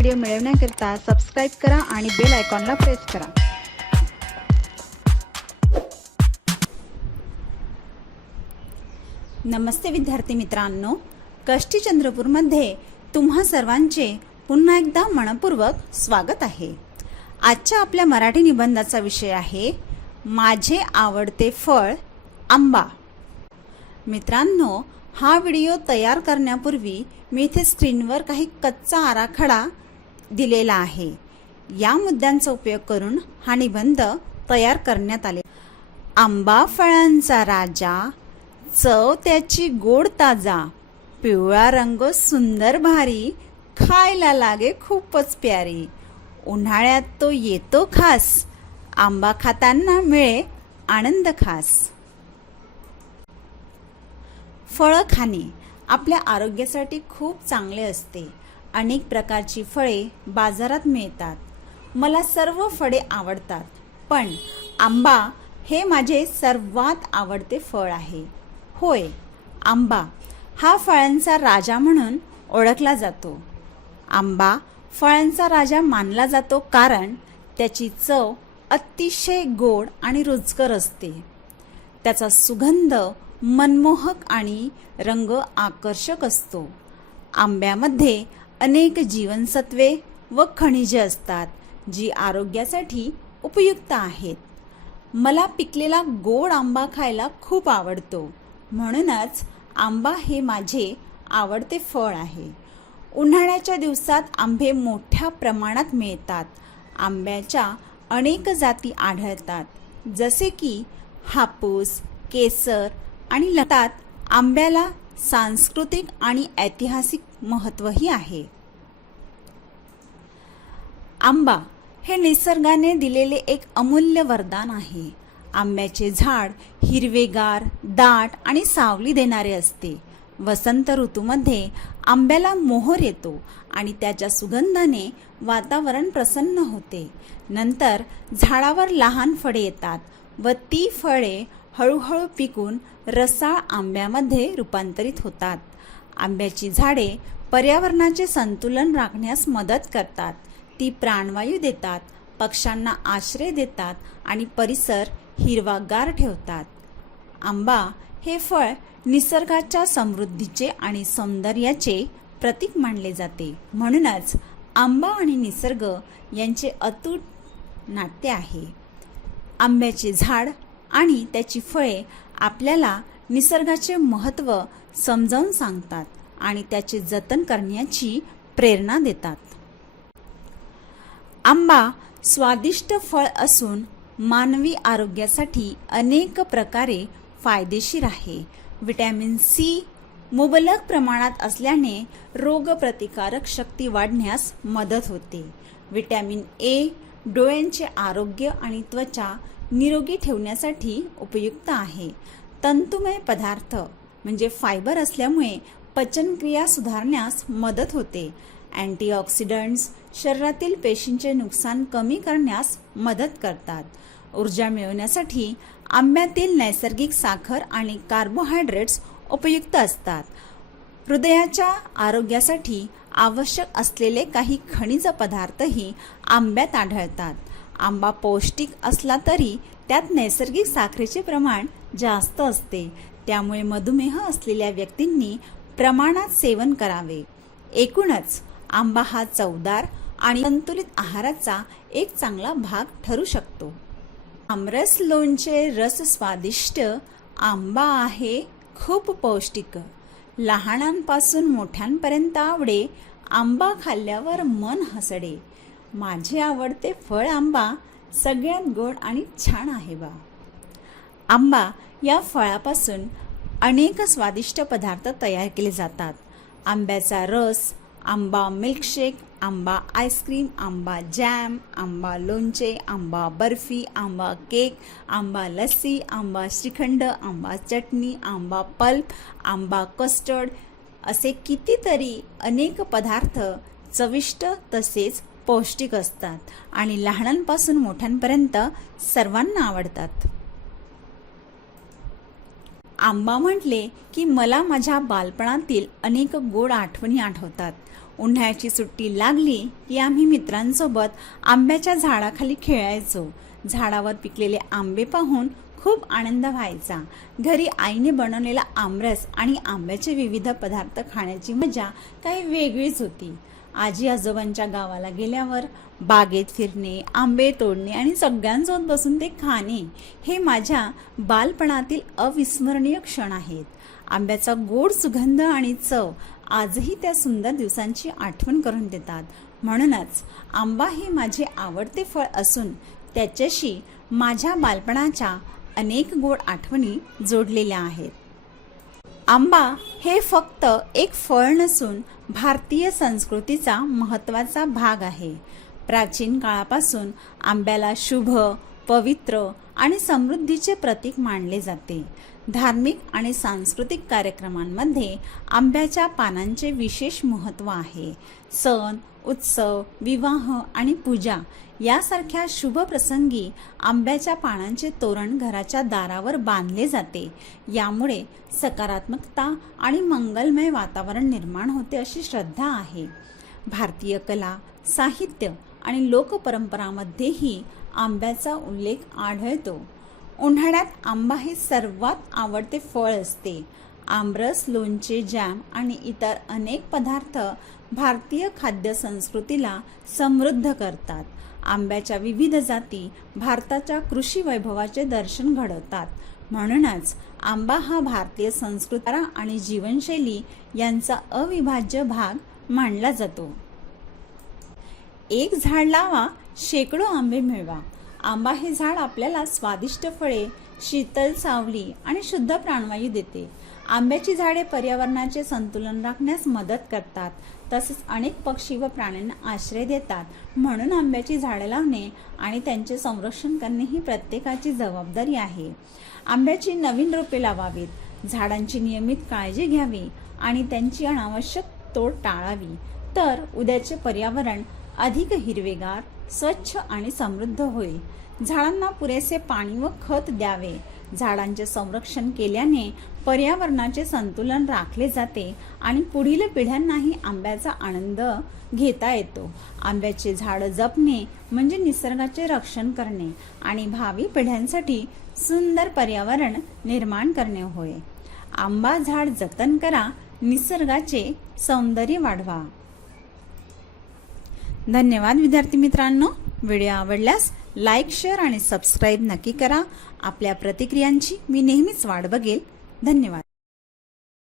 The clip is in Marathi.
व्हिडिओ मिळवण्याकरिता सबस्क्राईब करा आणि बेल आयकॉनला प्रेस करा। नमस्ते विद्यार्थी मित्रांनो, कष्टी चंद्रपूरमध्ये तुम्हा सर्वांचे पुन्हा एकदा मनपूर्वक स्वागत आहे। आजच्या आपल्या मराठी निबंधाचा विषय आहे माझे आवडते फळ आंबा। मित्रांनो, हा व्हिडिओ तयार करण्यापूर्वी मी इथे स्क्रीनवर काही कच्चा आराखडा दिलेला आहे। या मुद्द्यांचा उपयोग करून हा निबंध तयार करण्यात आले। आंबा फळांचा राजा, चव त्याची गोड ताजा, पिवळा रंग सुंदर भारी, खायला लागे खूपच प्यारी, उन्हाळ्यात तो येतो खास, आंबा खाताना मिळे आनंद खास। फळं खाणे आपल्या आरोग्यासाठी खूप चांगले असते। अनेक प्रकारची फळे बाजारात मिळतात। मला सर्व फळे आवडतात, पण आंबा हे माझे सर्वात आवडते फळ आहे। होय, आंबा हा फळांचा राजा म्हणून ओळखला जातो। आंबा फळांचा राजा मानला जातो कारण त्याची चव अतिशय गोड आणि रुचकर असते। त्याचा सुगंध मनमोहक आणि रंग आकर्षक असतो। आंब्यामध्ये अनेक जीवनसत्वे व खनिजे असतात, जी आरोग्यासाठी उपयुक्त आहेत। मला पिकलेला गोड आंबा खायला खूप आवडतो, म्हणूनच आंबा हे माझे आवडते फळ आहे। उन्हाळ्याच्या दिवसात आंबे मोठ्या प्रमाणात मिळतात। आंब्याच्या अनेक जाती आढळतात, जसे की हापूस, केसर आणि लतात। आंब्याला सांस्कृतिक आणि ऐतिहासिक महत्त्वही आहे। आंबा हे निसर्गाने दिलेले एक अमूल्य वरदान आहे। आंब्याचे झाड हिरवेगार, दाट आणि सावली देणारे असते। वसंत ऋतूमध्ये आंब्याला मोहर येतो आणि त्याच्या सुगंधाने वातावरण प्रसन्न होते। नंतर झाडावर लहान फळे येतात व ती फळे हळूहळू पिकून रसाळ आंब्यामध्ये रूपांतरित होतात। आंब्याची झाडे पर्यावरणाचे संतुलन राखण्यास मदत करतात। ती प्राणवायू देतात, पक्ष्यांना आश्रय देतात आणि परिसर हिरवागार ठेवतात। आंबा हे फळ निसर्गाच्या समृद्धीचे आणि सौंदर्याचे प्रतीक मानले जाते। म्हणूनच आंबा आणि निसर्ग यांचे अतूट नाते आहे। आंब्याचे झाड आणि त्याची फळे आपल्याला निसर्गाचे महत्त्व समजावून सांगतात आणि त्याचे जतन करण्याची प्रेरणा देतात। आंबा स्वादिष्ट फळ असून मानवी आरोग्यासाठी अनेक प्रकारे फायदेशीर आहे। व्हिटॅमिन सी मुबलक प्रमाणात असल्याने रोगप्रतिकारक शक्ती वाढण्यास मदत होते। व्हिटॅमिन ए डोळ्यांचे आरोग्य आणि त्वचा निरोगी ठेवण्यासाठी उपयुक्त आहे। तंतुमय पदार्थ म्हणजे फायबर असल्यामुळे पचनक्रिया सुधारण्यास मदत होते। अँटीऑक्सिडंट्स शरीरातील पेशींचे नुकसान कमी करण्यास मदत करतात। ऊर्जा मिळवण्यासाठी आंब्यातील नैसर्गिक साखर आणि कार्बोहायड्रेट्स उपयुक्त असतात। हृदयाच्या आरोग्यासाठी आवश्यक असलेले काही खनिज पदार्थही आंब्यात आढळतात। आंबा पौष्टिक असला तरी त्यात नैसर्गिक साखरेचे प्रमाण जास्त असते, त्यामुळे मधुमेह असलेल्या व्यक्तींनी प्रमाणात सेवन करावे। एकूणच आंबा हा चवदार आणि संतुलित आहाराचा एक चांगला भाग ठरू शकतो। आमरस, लोणचे, रस स्वादिष्ट, आंबा आहे खूप पौष्टिक, लहानांपासून मोठ्यांपर्यंत आवडे, आंबा खाल्ल्यावर मन हसडे, माझे आवडते फळ आंबा, सगळ्यात गोड आणि छान आहे बा। आंबा या फळापासून अनेक स्वादिष्ट पदार्थ तयार केले जातात। आंब्याचा रस, आंबा मिल्कशेक, आंबा आईस्क्रीम, आंबा जॅम, आंबा लोणचे, आंबा बर्फी, आंबा केक, आंबा लस्सी, आंबा श्रीखंड, आंबा चटणी, आंबा पल्प, आंबा कस्टर्ड असे कितीतरी अनेक पदार्थ चविष्ट तसेच पौष्टिक असतात आणि लहानांपासून मोठ्यांपर्यंत सर्वांना आवडतात। आंबा म्हटले की मला माझ्या बालपणातील अनेक गोड आठवणी आठवतात. उन्हाळ्याची सुट्टी लागली की आम्ही मित्रांसोबत आंब्याच्या झाडाखाली खेळायचो. झाडावर पिकलेले आंबे पाहून खूप आनंद व्हायचा. घरी आईने बनवलेला आमरस आणि आंब्याचे विविध पदार्थ खाण्याची मजा काही वेगळीच होती. आजी आजोबांच्या गावाला गेल्यावर बागेत फिरणे, आंबे तोडणे आणि सगळ्यांसोबत बसून ते खाणे हे माझ्या बालपणातील अविस्मरणीय क्षण आहेत. आंब्याचा गोड सुगंध आणि चव आजही त्या सुंदर दिवसांची आठवण करून देतात. म्हणूनच आंबा हे माझे आवडते फळ असून त्याच्याशी माझ्या बालपणाच्या अनेक गोड आठवणी जोडलेल्या आहेत. आंबा हे फक्त एक फळ नसून भारतीय संस्कृतीचा महत्त्वाचा भाग आहे. प्राचीन काळापासून आंब्याला शुभ, पवित्र आणि समृद्धीचे प्रतीक मानले जाते. धार्मिक आणि सांस्कृतिक कार्यक्रमांमध्ये आंब्याच्या पानांचे विशेष महत्त्व आहे. सण, उत्सव, विवाह आणि पूजा यासारख्या शुभ प्रसंगी आंब्याच्या पानांचे तोरण घराच्या दारावर बांधले जाते. यामुळे सकारात्मकता आणि मंगलमय वातावरण निर्माण होते अशी श्रद्धा आहे. भारतीय कला, साहित्य आणि लोकपरंपरामध्येही आंब्याचा उल्लेख आढळतो. उन्हाळ्यात आंबा हे सर्वात आवडते फळ असते. आमरस, लोणचे, जॅम आणि इतर अनेक पदार्थ भारतीय खाद्य संस्कृतीला समृद्ध करतात. आंब्याच्या विविध जाती भारताच्या कृषी वैभवाचे दर्शन घडवतात. म्हणूनच आंबा हा भारतीय संस्कृती आणि जीवनशैली यांचा अविभाज्य भाग मानला जातो. एक झाड लावा, शेकडो आंबे मिळवा. आंबा हे झाड आपल्याला स्वादिष्ट फळे, शीतल सावली आणि शुद्ध प्राणवायू देते. आंब्याची झाडे पर्यावरणाचे संतुलन राखण्यास मदत करतात. तसेच अनेक पक्षी व प्राण्यांना आश्रय देतात. म्हणून आंब्याची झाडे लावणे आणि त्यांचे संरक्षण करणे ही प्रत्येकाची जबाबदारी आहे. आंब्याची नवीन रोपे लावावीत, झाडांची नियमित काळजी घ्यावी आणि त्यांची अनावश्यक तोड टाळावी. तर उद्याचे पर्यावरण अधिक हिरवेगार, स्वच्छ आणि समृद्ध होईल. झाडांना पुरेसे पाणी व खत द्यावे. झाडांचे संरक्षण केल्याने पर्यावरणाचे संतुलन राखले जाते आणि पुढील पिढ्यांनाही आंब्याचा आनंद घेता येतो. आंब्याचे झाड जपणे म्हणजे निसर्गाचे रक्षण करणे आणि भावी पिढ्यांसाठी सुंदर पर्यावरण निर्माण करणे होय. आंबा झाड जतन करा, निसर्गाचे सौंदर्य वाढवा. धन्यवाद विद्यार्थी मित्रांनो. व्हिडिओ आवडल्यास लाईक, शेअर आणि सबस्क्राईब नक्की करा. आपल्या प्रतिक्रियांची मी नेहमीच वाट बघेल. धन्यवाद.